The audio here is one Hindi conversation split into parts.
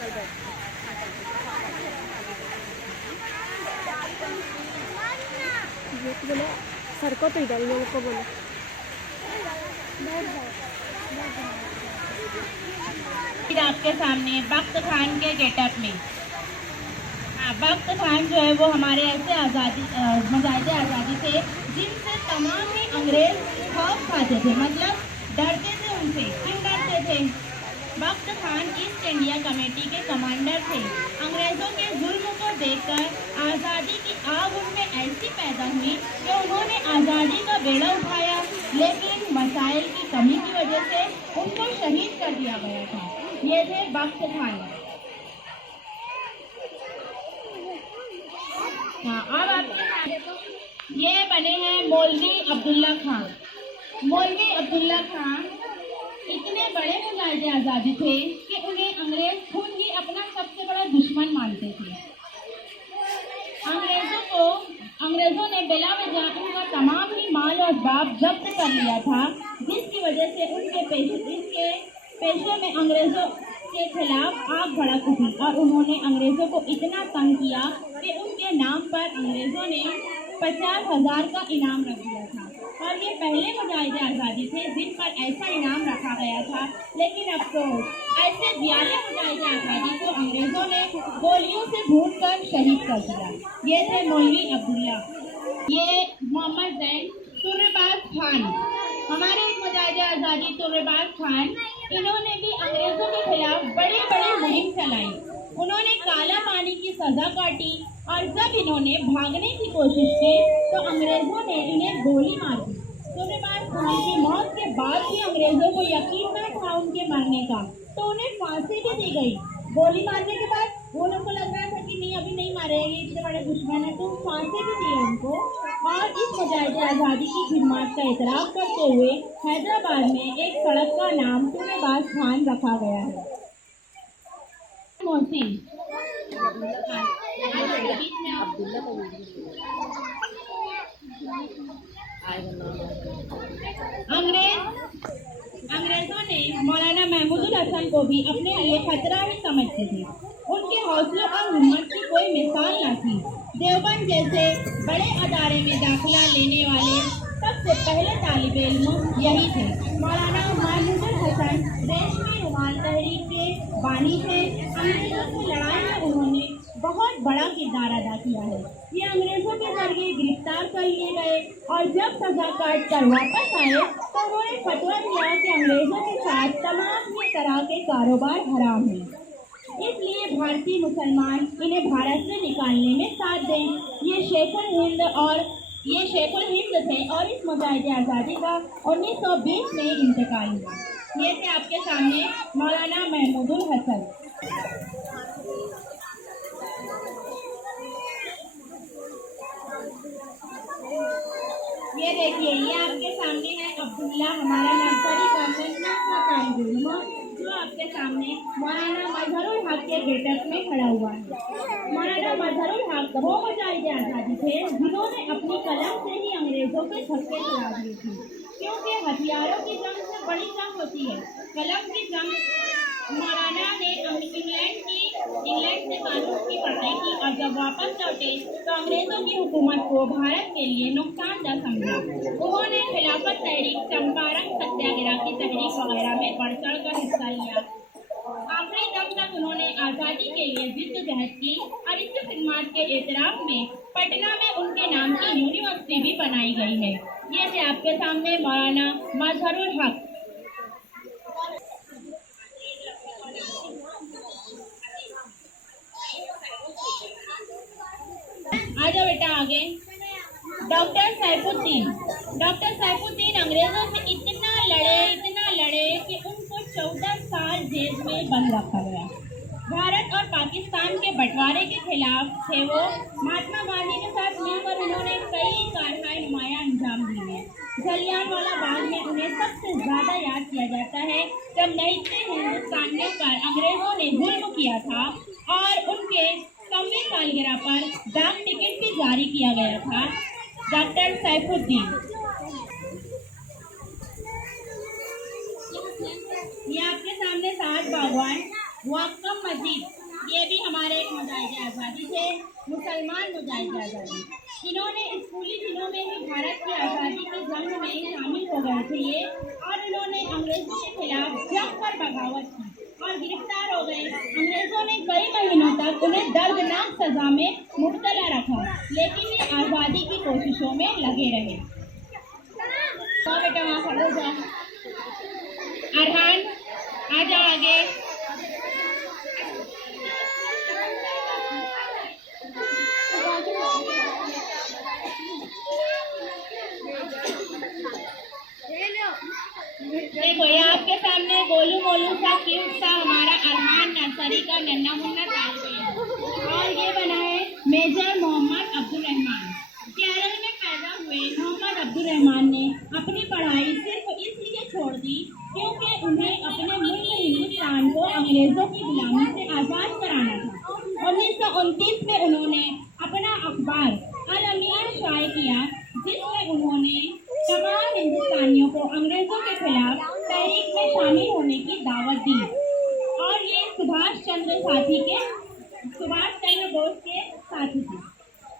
ये तो बोले सर को तो इधर लोगों को बोले फिर आपके सामने बख्त खान के गेटअप में। हाँ, बख्त खान जो है वो हमारे ऐसे मुजाहिदे आज़ादी थे जिनसे तमाम ही अंग्रेज खौफ खाते थे, मतलब डरते थे उनसे। क्यों डरते थे? बख्त खान ईस्ट इंडिया कमेटी के कमांडर थे। अंग्रेजों के जुल्म को देखकर आज़ादी की आग उनमें ऐसी पैदा हुई कि उन्होंने आज़ादी का बेड़ा उठाया, लेकिन मसाइल की कमी की वजह से उनको शहीद कर दिया गया था। ये थे बख्त खान। हाँ, अब आपके ये बने हैं मौलवी अब्दुल्ला खान। मौलवी अब्दुल्ला खान इतने बड़े मुजाहिदे आज़ादी थे कि उन्हें अंग्रेज खुद ही अपना सबसे बड़ा दुश्मन मानते थे। अंग्रेजों ने बेला वजह उनका तमाम ही माल और बाप जब्त कर लिया था, जिसकी वजह से उनके पेशे में अंग्रेजों के खिलाफ आग भड़क उठी और उन्होंने अंग्रेजों को इतना तंग किया कि उनके नाम पर अंग्रेजों ने 50,000 का इनाम रख दिया था। और ये पहले मुजाहिदे आज़ादी थे जिन पर ऐसा इनाम रखा गया था, लेकिन अफसोस ऐसे 42 मुजाहिदे आज़ादी को अंग्रेजों ने गोलियों से भूनकर शहीद कर दिया। ये थे मौलवी अब्दुल्ला। ये मोहम्मद जैन तुर्रबाज खान, हमारे मुजाहिदे आज़ादी तुर्रबाज खान, इन्होंने भी अंग्रेजों के खिलाफ बड़े बड़े मुहिम चलाई। उन्होंने काला पानी की सजा काटी और जब इन्होंने भागने की कोशिश की तो अंग्रेजों ने इन्हें गोली मार दी। तुर्रबाज खान की मौत के बाद भी अंग्रेजों को यकीन न था उनके मरने का, तो उन्हें फांसी भी दी गई। गोली मारने के बाद वो लोग को लग रहा था कि नहीं, अभी नहीं मारेंगे, इतने बड़े दुश्मन है, तो फांसी भी दी उनको। और इस मुजाहिदे आज़ादी की खिदमत का एतराफ़ करते हुए हैदराबाद में एक सड़क का नाम तुर्रबाज खान रखा गया है। अंग्रेजों ने मौलाना महमूदुल हसन को भी अपने लिए खतरा ही समझते थे। उनके हौसलों और हिम्मत की कोई मिसाल न थी। देवबंद जैसे बड़े अदारे में दाखिला लेने वाले सबसे पहले तालिबे इल्म यही थे। मौलाना महमूदुल हसन रेशमी रुमाल तहरीक के बानी थे। अंग्रेजों की लड़ाई में उन्होंने बहुत बड़ा किरदार अदा किया है। ये अंग्रेजों के जरिए गिरफ्तार कर लिए गए और जब सजा काट कर वापस आए तो उन्होंने फतवा दिया कि अंग्रेजों के साथ तमाम ही तरह के कारोबार हराम है, इसलिए भारतीय मुसलमान इन्हें भारत से निकालने में साथ दें। ये शेखुल हिंद थे और इस मुजाहिदे आज़ादी का 1920 में इंतकाल हुआ। ये थे आपके सामने मौलाना महमूदुल हसन। ये देखिए, ये आपके सामने है अब्दुल्ला, हमारा नर्सरी का नन्हा सा तालिब इल्म, जो आपके सामने मौलाना मजहरुल हक के गेटअप में खड़ा हुआ है। मौलाना मजहरुल हक वो मुजाहिदे आज़ादी थे जिन्होंने अपनी कलम से ही अंग्रेजों के छक्के छुड़ा दिए थे, क्योंकि हथियारों की जंग से बड़ी जंग होती है कलम की जंग। मौलाना ने इंग्लैंड से कानून की पढ़ाई की और जब वापस लौटे तो अंग्रेजों की हुकूमत को भारत के लिए नुकसानदा समझा। उन्होंने खिलाफत तहरीक, चंपारण सत्याग्रह की तहरीक वगैरह में बढ़ चढ़ कर हिस्सा लिया। आखिरी दम तक उन्होंने आज़ादी के लिए जिद्दोजहद की और इस खिदमत के एतराफ़ में पटना में उनके नाम की यूनिवर्सिटी भी बनाई गई है। ये थे आपके सामने मौलाना मजहरुल हक। आजा बेटा आगे। डॉक्टर सैफुद्दीन अंग्रेजों से इतना लड़े कि उनको 14 साल जेल में बंद रखा गया। भारत और पाकिस्तान के बंटवारे के खिलाफ थे वो। महात्मा गांधी के साथ मिलकर उन्होंने कई कारनामे नुमाया अंजाम दिए। जलियांवाला बाग में उन्हें सबसे ज्यादा याद किया जाता है जब नईते हिंदुस्तानियों पर अंग्रेजों ने जुल्म किया था और उनके 100वीं सालगिरह पर डाक टिकट भी जारी किया गया था। डॉक्टर सैफुद्दीन, ये आपके सामने सात बागवान मुअक्कम मजीद, ये भी हमारे एक मुजाहिद आज़ादी थे, मुसलमान मुजाहिद आज़ादी। इन्होंने स्कूली दिनों में ही भारत की आज़ादी की जंग में शामिल हो गए थे ये, और इन्होंने अंग्रेजों के खिलाफ जमकर बगावत की और गिरफ्तार हो गए। अंग्रेजों ने कई महीनों तक उन्हें दर्दनाक सजा में मुब्तला रखा, लेकिन ये आज़ादी की कोशिशों में लगे रहे। तो बेटा वहाँ खड़े हो, अरहान आ जाओ आगे। देखो ये आपके सामने गोलू मोलू सा क्यूट सा हमारा अरहान नर्सरी का नन्ना मुन्ना तालिब है, और ये बना है मेजर मोहम्मद अब्दुल रहमान। केरल में पैदा हुए मोहम्मद अब्दुल रहमान ने अपनी पढ़ाई सिर्फ इसलिए छोड़ दी क्योंकि उन्हें अपने मुल्क हिंदुस्तान को अंग्रेजों की गुलामी से आज़ाद कराना था। 1929 में उन्होंने अपना अखबार अल अमीर शाये किया, जिसमें उन्होंने तमाम हिंदुस्तानियों को अंग्रेजों के खिलाफ तहरीक में शामिल होने की दावत दी, और ये सुभाष चंद्र बोस के साथी थे।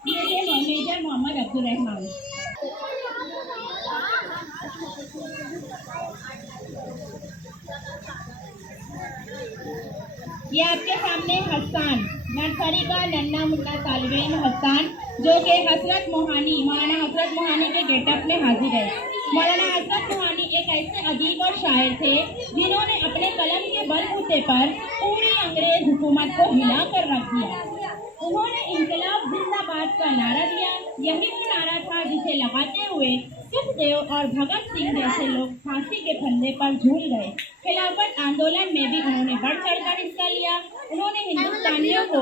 ये थे मेजर मोहम्मद अब्दुल रहमान। ये आपके सामने हसन नर्सरी का नन्ना मुन्ना तालिब इल्म हसन, जो कि मौलाना हजरत मोहानी के गेटअप में हाजिर है। मौलाना हजरत मोहानी एक ऐसे अदीब और शायर थे जिन्होंने अपने कलम के बलबूते पर पूरी अंग्रेज हुकूमत को हिला कर रख दिया। उन्होंने इंकलाब जिंदाबाद का नारा दिया। यही वो नारा था जिसे लगाते हुए सुखदेव और भगत सिंह जैसे लोग फांसी के फंदे पर झूल गए। खिलाफत आंदोलन में भी उन्होंने बढ़ चढ़कर हिस्सा लिया। उन्होंने हिंदुस्तानियों को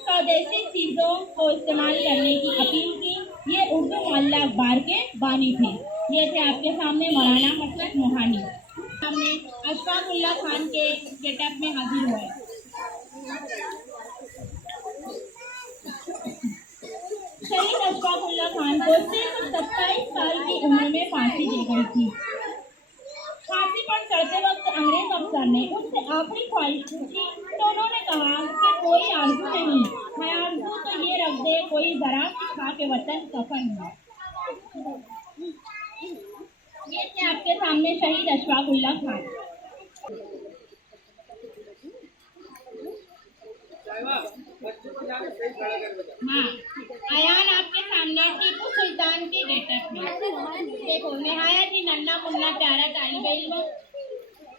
स्वदेशी चीजों को इस्तेमाल करने की अपील की। ये उर्दू मोहल्ला अखबार के बानी थे। ये थे आपके सामने मौलाना हजरत मोहानी। सामने अशफाक उल्लाह खान के गेटअप में हाजिर हुए। शहीद अशफाक उल्लाह खान को सिर्फ 27 साल की उम्र में फांसी दी गई थी। फांसी पर चढ़ते वक्त अंग्रेज अफसर ने उनसे आखिरी ख्वाहिश पूछी तो उन्होंने कहा कि कोई आरज़ू नहीं है, आरज़ू तो ये रख दे कोई जरा खा के वतन कफन है। ये थे आपके सामने शहीद अशफाक उल्लाह खान। हाँ, अयान आपके सामने टीपू सुल्तान के गेटअप में। देखो निहायत ही नन्ना मुन्ना प्यारा तालिब इल्म,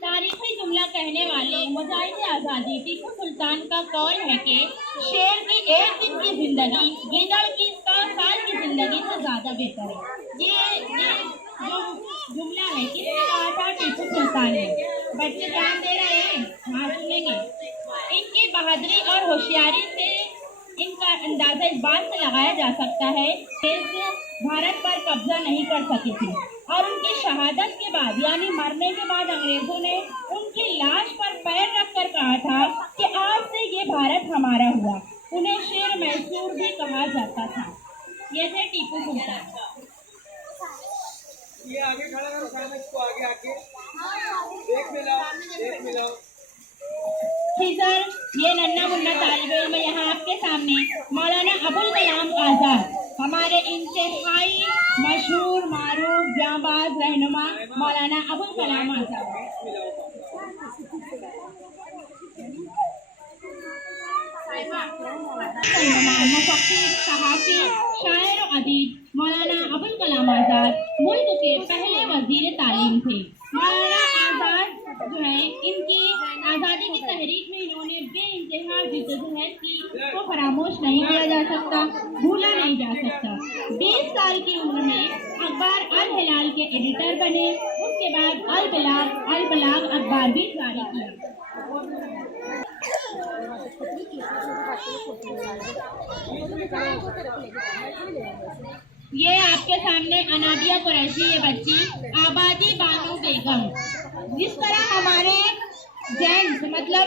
तारीखी जुमला कहने वाले मुजाहिद आज़ादी टीपू सुल्तान का कौल है कि शेर की एक दिन की जिंदगी गीदड़ की 100 साल की जिंदगी से ज्यादा बेहतर है। ये जो जुमला है किसने कहा था? टीपू सुल्तान ने। बच्चे ध्यान दे रहे हैं? हाँ सुनेंगे। इनकी बहादुरी और होशियारी से इनका अंदाजा इस बात से लगाया जा सकता है कि भारत पर कब्जा नहीं कर सकी थी, और उनकी शहादत के बाद यानी मरने के बाद अंग्रेजों ने उनकी लाश पर पैर रखकर कहा था कि आज से ये भारत हमारा हुआ। उन्हें शेर मैसूर भी कहा जाता था। ये थे टीपू सुल्तान। ये आगे खड़ा करो, सामने इसको आगे आके एक मिलाओ। सर ये नन्ना मुन्ना तालिब इल्म यहाँ आपके सामने मौलाना अबुल कलाम आज़ाद, हमारे इंतहाई मशहूर मारूफ जांबाज रहनुमा मौलाना अबुल कलाम आज़ाद। मुफक्किर, सहाफ़ी, शायर और अदीब मौलाना अबुल कलाम आज़ाद मुल्क के पहले वज़ीर तालीम थे। मौलाना आज़ाद जो है इनकी आज़ादी की तहरीक में इन्होंने बेइंतहा जिद्दोजहद की को फरामोश नहीं किया जा सकता, भूला नहीं जा सकता। 20 साल की उम्र में अखबार अल हिलाल के एडिटर बने। उसके बाद अल बलाग अखबार भी जारी किया। ये आपके सामने अनाबिया कुरैशी ये बच्ची आबादी बानो बेगम। जिस तरह हमारे जेंट्स मतलब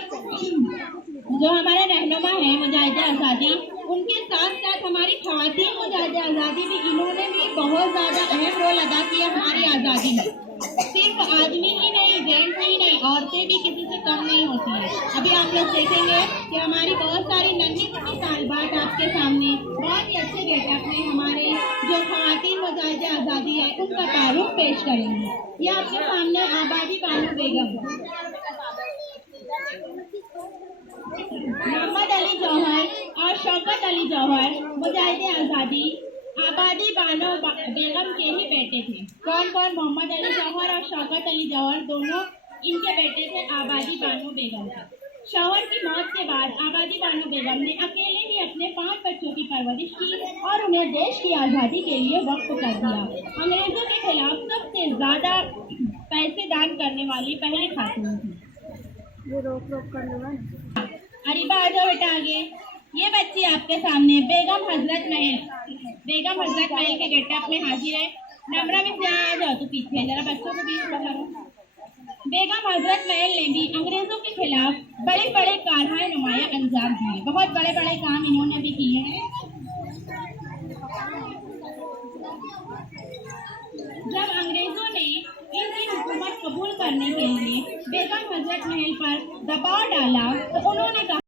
जो हमारे रहनुमा है मुजाहिद आज़ादी, उनके साथ साथ हमारी ख़वातीन मुजाहिद आज़ादी भी इन्होंने भी बहुत ज़्यादा अहम रोल अदा किया हमारी आज़ादी में। सिर्फ आदमी ही नहीं, जेंट्स ही नहीं, औरतें औरतें भी किसी से कम नहीं होती हैं। अभी आप लोग देखेंगे कि हमारी बहुत सारी नन्ही मुन्नी तालिबात आपके सामने बहुत ही अच्छे गेटअप में हमारे जो खवातीन मुजाहिद आज़ादी है उनका तारुफ पेश करेंगी। ये आपके सामने आबादी बानो बेगम, मोहम्मद अली जौहर और शौकत अली जौहर मुजाहिद आज़ादी आबादी बानो बेगम के ही बेटे थे। कौन कौन? मोहम्मद अली जौहर और शौकत अली जौहर दोनों इनके बेटे थे आबादी बानो बेगम के। शौहर की मौत के बाद आबादी बानो बेगम ने अकेले ही अपने 5 बच्चों की परवरिश की और उन्हें देश की आज़ादी के लिए वक्फ कर दिया। अंग्रेजों के खिलाफ सबसे ज्यादा पैसे दान करने वाली पहली खातून थी। ये रोक रोक करने वाला। अरीबा आ जाओ बेटा आगे। ये बच्ची आपके सामने बेगम हजरत महल के गेटअप में हाजिर है। नमरा में से आ जाओ तो पीछे जरा बच्चों को भी करो। बेगम हजरत महल ने भी अंग्रेजों के खिलाफ बड़े बड़े कारनामे नुमाया अंजाम दिए। बहुत बड़े बड़े काम इन्होंने भी किए हैं। जब अंग्रेजों ने इनकी हुकूमत कबूल करने के लिए बेगम हजरत महल पर दबाव डाला तो उन्होंने कहा